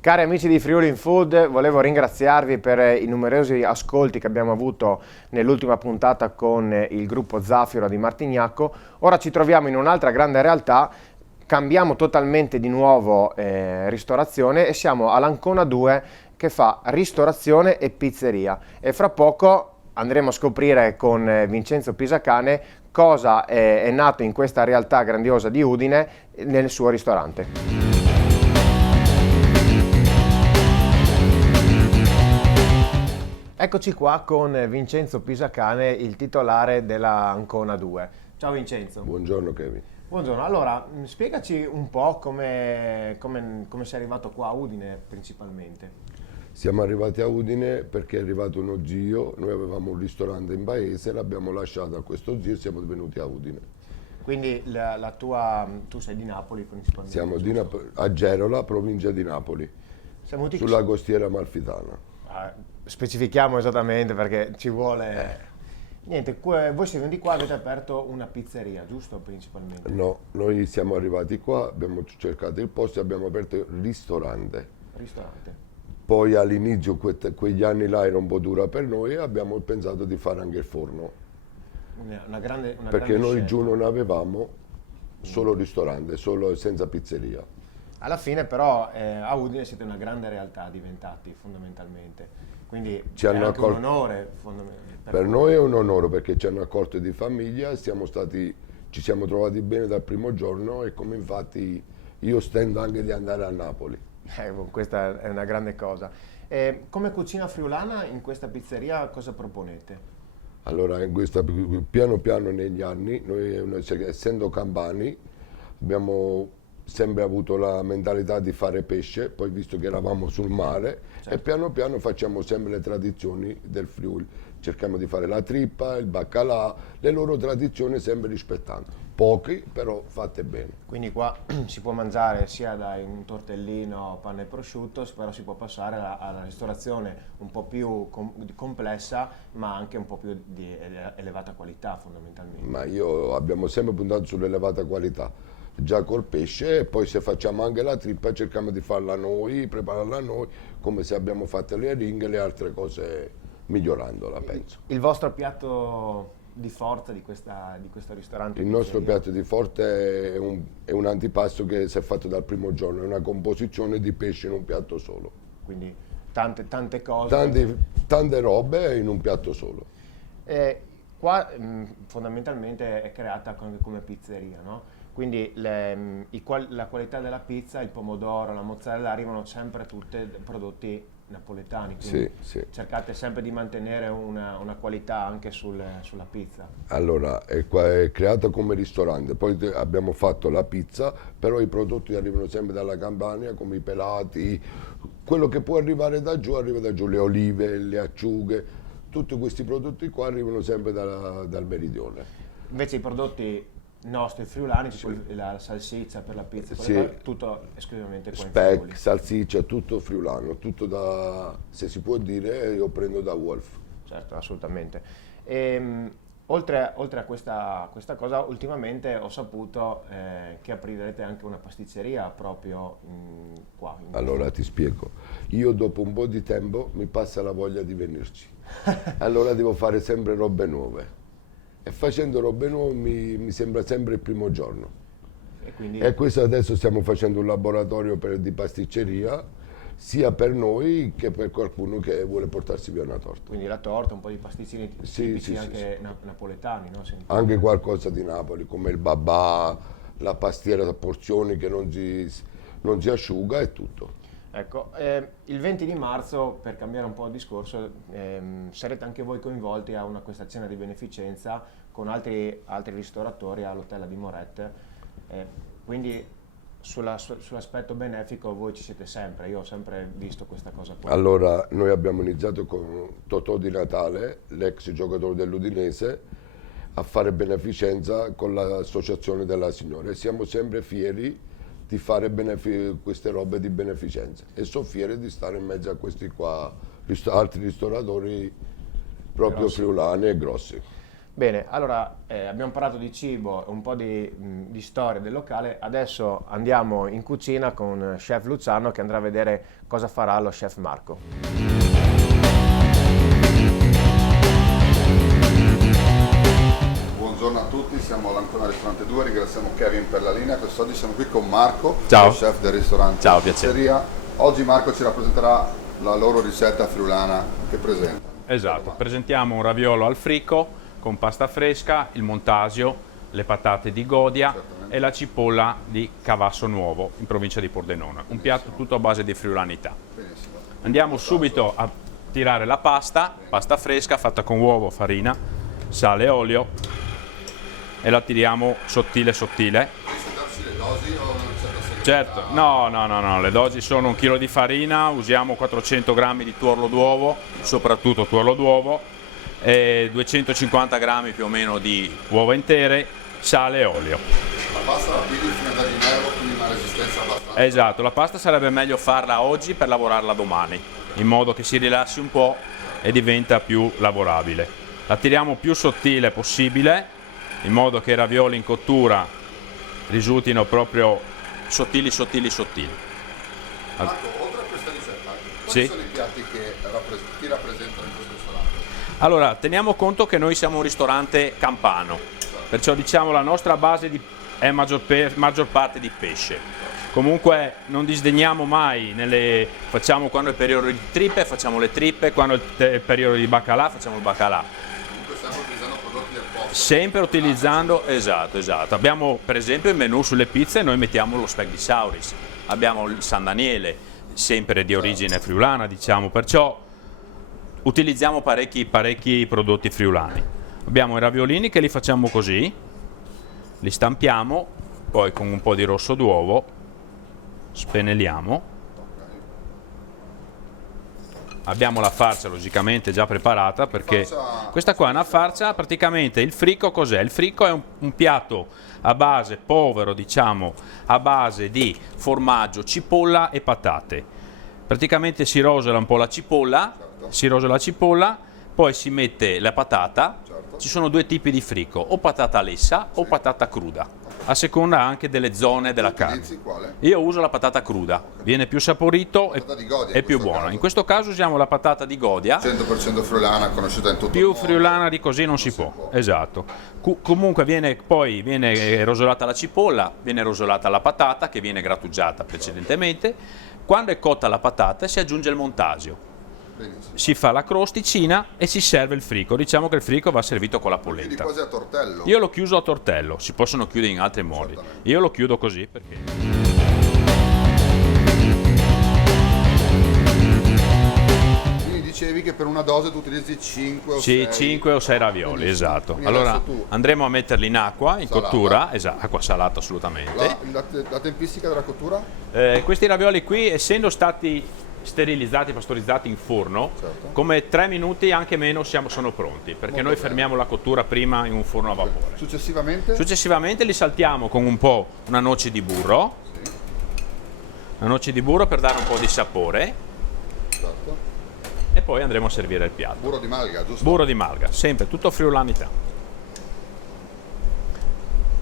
Cari amici di Friuli in Food, volevo ringraziarvi per i numerosi ascolti che abbiamo avuto nell'ultima puntata con il gruppo Zafiro di Martignacco. Ora ci troviamo in un'altra grande realtà, cambiamo totalmente di nuovo ristorazione e siamo all'Ancona 2 che fa ristorazione e pizzeria. E fra poco andremo a scoprire con Vincenzo Pisacane cosa è nato in questa realtà grandiosa di Udine nel suo ristorante. Eccoci qua con Vincenzo Pisacane, il titolare della Ancona 2. Ciao Vincenzo. Buongiorno Kevin. Buongiorno, allora spiegaci un po' come sei arrivato qua a Udine principalmente. Siamo arrivati a Udine perché è arrivato uno zio, noi avevamo un ristorante in paese, l'abbiamo lasciato a questo zio e siamo venuti a Udine. Quindi tu sei di Napoli principalmente? Siamo a Gerola, provincia di Napoli, Siamo tutti sulla costiera amalfitana. Specifichiamo esattamente perché ci vuole... Niente, voi siete venuti qua, avete aperto una pizzeria, giusto principalmente? No, noi siamo arrivati qua, abbiamo cercato il posto e abbiamo aperto il ristorante. Ristorante. Poi all'inizio quegli anni là era un po' dura per noi e abbiamo pensato di fare anche il forno. Una grande Perché noi scelta. giù non avevamo solo ristorante, solo senza pizzeria. Alla fine però a Udine siete una grande realtà diventati fondamentalmente, quindi Ci è hanno anche un accolto- onore Per noi è un onore perché ci hanno accolto di famiglia, ci siamo trovati bene dal primo giorno e come infatti io stento anche di andare a Napoli. Questa è una grande cosa. Come cucina friulana in questa pizzeria cosa proponete? Allora, piano piano negli anni, noi essendo campani, abbiamo sempre avuto la mentalità di fare pesce, poi visto che eravamo sul mare, Certo. e piano piano facciamo sempre le tradizioni del Friuli. Cerchiamo di fare la trippa, il baccalà, le loro tradizioni sempre rispettando. Pochi, però fatte bene. Quindi qua si può mangiare sia da un tortellino, panne e prosciutto, però si può passare alla ristorazione un po' più complessa, ma anche un po' più di elevata qualità fondamentalmente. Ma abbiamo sempre puntato sull'elevata qualità, già col pesce, e poi se facciamo anche la trippa cerchiamo di farla noi, prepararla noi, come se abbiamo fatto le ringhe e le altre cose migliorandola, penso. Il vostro piatto di forza di questo ristorante? Il nostro pizzeria? piatto di forte è un antipasto che si è fatto dal primo giorno, è una composizione di pesce in un piatto solo. Quindi tante cose. Tante robe in un piatto solo. Qua fondamentalmente è creata come pizzeria, no? Quindi la qualità della pizza, il pomodoro, la mozzarella arrivano sempre tutte prodotti napoletani, quindi Sì. cercate sempre di mantenere una qualità anche sulla pizza. Allora, è creata come ristorante, poi abbiamo fatto la pizza, però i prodotti arrivano sempre dalla Campania, come i pelati, quello che può arrivare da giù arriva da giù, le olive, le acciughe, tutti questi prodotti qua arrivano sempre dal meridione. Invece i prodotti nostri friulani, tipo la salsiccia per la pizza, Sì. tutto esclusivamente qua in Speck, Friuli. salsiccia, tutto friulano, tutto se si può dire, io prendo da Wolf. Certo, assolutamente. Oltre a questa cosa, ultimamente ho saputo che aprirete anche una pasticceria proprio qua. Allora ti spiego, io dopo un po' di tempo mi passa la voglia di venirci, allora devo fare sempre robe nuove e facendo robe nuove mi sembra sempre il primo giorno. E quindi E questo adesso stiamo facendo un laboratorio di pasticceria, sia per noi che per qualcuno che vuole portarsi via una torta. quindi la torta, un po' di pasticcini Sì, tipici sì, anche napoletani, no? Anche qualcosa di Napoli, come il babà, la pastiera a porzioni che non si asciuga e tutto. Ecco, il 20 di marzo, per cambiare un po' il discorso, sarete anche voi coinvolti a questa cena di beneficenza con altri ristoratori all'Hotel di Moret, quindi sull'aspetto benefico voi ci siete sempre, io ho sempre visto questa cosa qua. Allora, noi abbiamo iniziato con Totò Di Natale, l'ex giocatore dell'Udinese, a fare beneficenza con l'associazione della signora e siamo sempre fieri di fare queste robe di beneficenza e sono fiero di stare in mezzo a questi qua altri ristoratori proprio Grossi. friulani e grossi. Bene, allora abbiamo parlato di cibo, un po' di storia del locale, adesso andiamo in cucina con chef Luciano che andrà a vedere cosa farà lo chef Marco. Buongiorno a tutti, siamo all'Ancona Ristorante 2, ringraziamo Kevin per la linea. Quest'oggi siamo qui con Marco, Ciao. il chef del ristorante. Ciao, piacere. Pizzeria. Oggi Marco ci rappresenterà la loro ricetta friulana che presenta. Esatto, presentiamo un raviolo al frico con pasta fresca, il montasio, le patate di Godia e la cipolla di Cavasso Nuovo in provincia di Pordenone. Un piatto tutto a base di friulanità. Benissimo. Andiamo subito a tirare la pasta fresca fatta con uovo, farina, sale e olio e la tiriamo sottile sottile. Devi darci le dosi o una ricetta segreta? Certo, no, le dosi sono 1 chilo di farina, usiamo 400 grammi di tuorlo d'uovo, soprattutto tuorlo d'uovo, e 250 grammi più o meno di uova intere, sale e olio. La pasta la pigli fino ad Nervo, quindi una resistenza abbastanza. Esatto, la pasta sarebbe meglio farla oggi per lavorarla domani, in modo che si rilassi un po' e diventa più lavorabile. La tiriamo più sottile possibile, in modo che i ravioli in cottura risultino proprio sottili. Marco, oltre a questa ricetta, quali Sì. sono i piatti che ti rappresentano in questo ristorante? Allora, teniamo conto che noi siamo un ristorante campano, perciò diciamo la nostra base è maggior parte di pesce. Comunque non disdegniamo mai, facciamo quando è il periodo di trippe, facciamo le trippe, quando è il periodo di baccalà, facciamo il baccalà. Comunque stiamo utilizzando prodotti del posto. Sempre utilizzando, esatto. Abbiamo per esempio il menù sulle pizze, noi mettiamo lo speck di Sauris, abbiamo il San Daniele, sempre di origine friulana, diciamo, perciò utilizziamo parecchi prodotti friulani. Abbiamo i raviolini che li facciamo così, li stampiamo, poi con un po' di rosso d'uovo spennelliamo. Abbiamo la farcia logicamente già preparata, perché questa qua è una farcia, praticamente il frico cos'è? Il frico è un piatto a base povero, diciamo, a base di formaggio, cipolla e patate. Praticamente si rosola un po' la cipolla, poi si mette la patata. Ci sono 2 tipi di frico, o patata lessa o patata cruda, a seconda anche delle zone della carne. Utilizzi quale? Io uso la patata cruda, viene più saporito Patata di Godia, e in più questo buona. caso. In questo caso usiamo la patata di Godia, 100% friulana, conosciuta in tutto il più mondo. friulana di così non si può. Esatto. Comunque viene rosolata la cipolla, viene rosolata la patata che viene grattugiata precedentemente. Quando è cotta la patata si aggiunge il montasio. Benissimo. Si fa la crosticina e si serve il frico. Diciamo che il frico va servito con la Quindi polenta. quasi a tortello. Io l'ho chiuso a tortello, si possono chiudere in altri modi. Certamente. Io lo chiudo così perché Quindi dicevi che per una dose tu utilizzi 5 o 6. 5 o 6 ravioli, Benissimo. esatto. Quindi Allora adesso tu- andremo a metterli in acqua, in Salata. cottura, esatto, acqua salata assolutamente. La tempistica della cottura? Questi ravioli qui, essendo stati sterilizzati, pastorizzati in forno, Certo. come 3 minuti anche meno sono pronti, perché Molto noi bene. fermiamo la cottura prima in un forno a vapore. Successivamente? Successivamente li saltiamo con un po' una noce di burro, per dare un po' di sapore, Esatto. e poi andremo a servire il piatto. Burro di malga, giusto? Burro di malga, sempre tutto friulanità.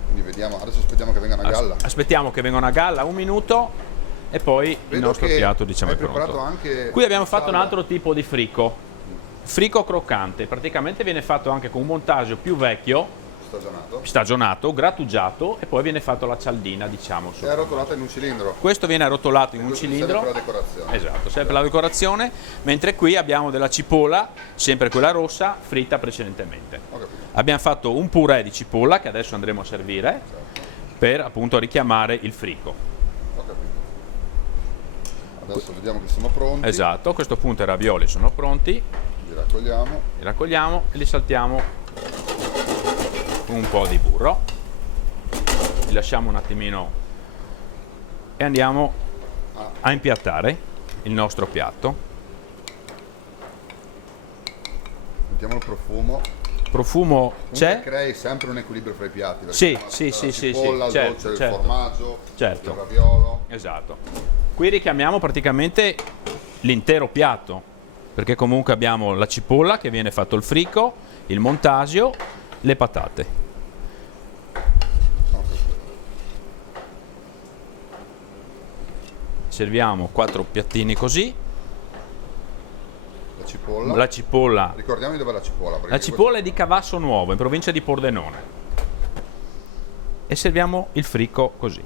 Quindi vediamo, adesso aspettiamo che vengano a galla. Aspettiamo che vengano a galla 1 minuto e poi il Vedo nostro che piatto, diciamo, è hai preparato pronto. anche Qui abbiamo fatto un salda. altro tipo di frico croccante, praticamente viene fatto anche con un montaggio più vecchio, Stagionato. stagionato, grattugiato, e poi viene fatto la cialdina, diciamo. È arrotolata in un cilindro. Questo viene arrotolato in un Questo cilindro. serve per la decorazione. Esatto, serve per la decorazione, mentre qui abbiamo della cipolla, sempre quella rossa, fritta precedentemente. Ho capito. Abbiamo fatto un purè di cipolla che adesso andremo a servire per appunto richiamare il frico. Ho capito. Adesso vediamo che sono pronti. Esatto, a questo punto i ravioli sono pronti, Li raccogliamo. li raccogliamo e li saltiamo con un po' di burro. Li lasciamo un attimino e andiamo a impiattare il nostro piatto. Mettiamo il profumo. Profumo c'è? Crei sempre un equilibrio fra i piatti. perché Sì, la sì, sì, cipolla, il certo, dolce del certo. formaggio, Certo. il raviolo. Esatto. Qui richiamiamo praticamente l'intero piatto, perché comunque abbiamo la cipolla che viene fatto il frico, il montasio, le patate. Serviamo 4 piattini così. La cipolla. La cipolla. Ricordiamo dove è la cipolla. La cipolla è di Cavasso Nuovo, in provincia di Pordenone. E serviamo il fricco così.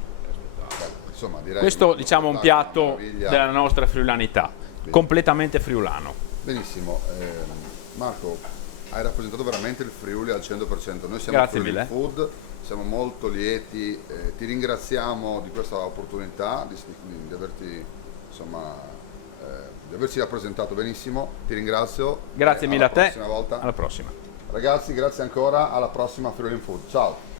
Insomma, direi Questo diciamo un piatto meraviglia. della nostra friulanità, completamente friulano. Benissimo, Marco, hai rappresentato veramente il Friuli al 100%. Noi siamo Grazie Friuli mille. Food, siamo molto lieti, ti ringraziamo di questa opportunità, di averti, insomma, di averci rappresentato benissimo. Ti ringrazio. Grazie mille a te. Alla prossima volta. Alla prossima. Ragazzi, grazie ancora, alla prossima Friuli Food. Ciao.